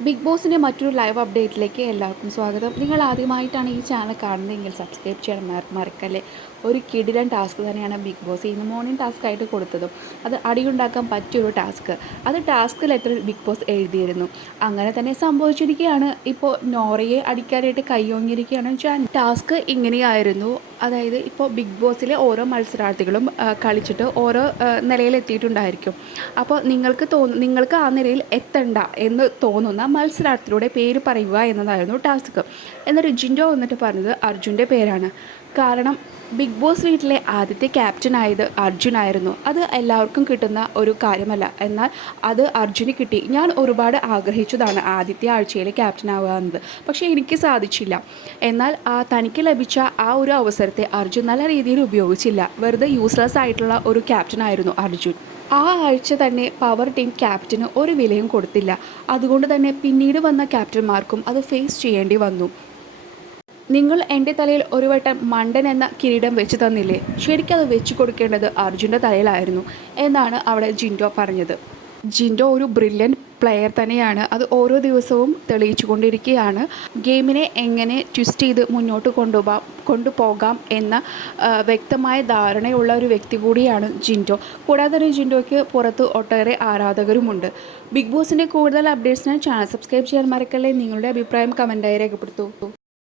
Big ബോസിന്റെ മറ്റൊരു live അപ്ഡേറ്റിലേക്ക് എല്ലാവർക്കും സ്വാഗതം. നിങ്ങൾ ആദ്യമായിട്ടാണ് ഈ ചാനൽ കാണുന്നതെങ്കിൽ സബ്സ്ക്രൈബ് ചെയ്യാൻ മറ- മറക്കല്ലേ? ഒരു കിടിലൻ ടാസ്ക് തന്നെയാണ് ബിഗ് ബോസ് ഇന്ന് മോർണിംഗ് ടാസ്ക് ആയിട്ട് കൊടുത്തതും. അത് അടിയുണ്ടാക്കാൻ പറ്റിയൊരു ടാസ്ക് അത് ടാസ്ക് ലെറ്റർ ബിഗ് ബോസ് എഴുതിയിരുന്നു? അങ്ങനെ തന്നെ സംഭവിച്ചിരിക്കുകയാണ്. ഇപ്പോൾ നോറയെ അടിക്കാനായിട്ട് കൈയോങ്ങിയിരിക്കുകയാണ് ചാൻ ടാസ്ക് ഇങ്ങനെയായിരുന്നു. അതായത് ഇപ്പോൾ ബിഗ് ബോസിലെ ഓരോ മത്സരാർത്ഥികളും കളിച്ചിട്ട് ഓരോ നിലയിലെത്തിയിട്ടുണ്ടായിരിക്കും. അപ്പോൾ നിങ്ങൾക്ക് തോന്നു നിങ്ങൾക്ക് ആ നിലയിൽ എത്തണ്ട എന്ന് തോന്നുന്ന മത്സരാർത്ഥിയുടെ പേര് പറയുക എന്നതായിരുന്നു ടാസ്ക്. എന്നിട്ട് ജിൻഡോ വന്നിട്ട് പറഞ്ഞത് അർജുന്റെ പേരാണ്. കാരണം ബിഗ് ബോസ് വീട്ടിലെ ആദ്യത്തെ ക്യാപ്റ്റൻ ആയത് അർജുനായിരുന്നു അത് എല്ലാവർക്കും കിട്ടുന്ന ഒരു കാര്യമല്ല. എന്നാൽ അത് അർജുന് കിട്ടി. ഞാൻ ഒരുപാട് ആഗ്രഹിച്ചതാണ് ആദ്യത്തെ ആഴ്ചയിലെ എന്നത്. പക്ഷേ എനിക്ക് സാധിച്ചില്ല. എന്നാൽ ആ തനിക്ക് ലഭിച്ച ആ ഒരു അവസരത്തെ അർജുൻ നല്ല രീതിയിൽ ഉപയോഗിച്ചില്ല. വെറുതെ യൂസ്ലെസ് ആയിട്ടുള്ള ഒരു ക്യാപ്റ്റൻ ആയിരുന്നു അർജുൻ. ആ ആഴ്ച തന്നെ പവർ ടീം ക്യാപ്റ്റന് ഒരു വിലയും കൊടുത്തില്ല. അതുകൊണ്ട് തന്നെ പിന്നീട് വന്ന ക്യാപ്റ്റന്മാർക്കും അത് ഫേസ് ചെയ്യേണ്ടി വന്നു. നിങ്ങൾ എന്റെ തലയിൽ ഒരു വട്ടം മണ്ടൻ എന്ന കിരീടം വെച്ച് തന്നില്ലേ? ശരിക്കും അത് വെച്ച് കൊടുക്കേണ്ടത് അർജുന്റെ തലയിലായിരുന്നു എന്നാണ് അവിടെ ജിൻഡോ പറഞ്ഞത്. ജിൻഡോ ഒരു ബ്രില്യൻ പ്ലെയർ തന്നെയാണ്. അത് ഓരോ ദിവസവും തെളിയിച്ചു കൊണ്ടിരിക്കുകയാണ്. ഗെയിമിനെ എങ്ങനെ ട്വിസ്റ്റ് ചെയ്ത് മുന്നോട്ട് കൊണ്ടുപോകാം കൊണ്ടുപോകാം എന്ന വ്യക്തമായ ധാരണയുള്ള ഒരു വ്യക്തി കൂടിയാണ് ജിൻഡോ. കൂടാതെ തന്നെ ജിൻഡോയ്ക്ക് പുറത്ത് ഒട്ടേറെ ആരാധകരുമുണ്ട്. ബിഗ് ബോസിന്റെ കൂടുതൽ അപ്ഡേറ്റ്സിന് ചാനൽ സബ്സ്ക്രൈബ് ചെയ്യാൻ മറക്കല്ലേ? നിങ്ങളുടെ അഭിപ്രായം കമന്റായി രേഖപ്പെടുത്തൂ.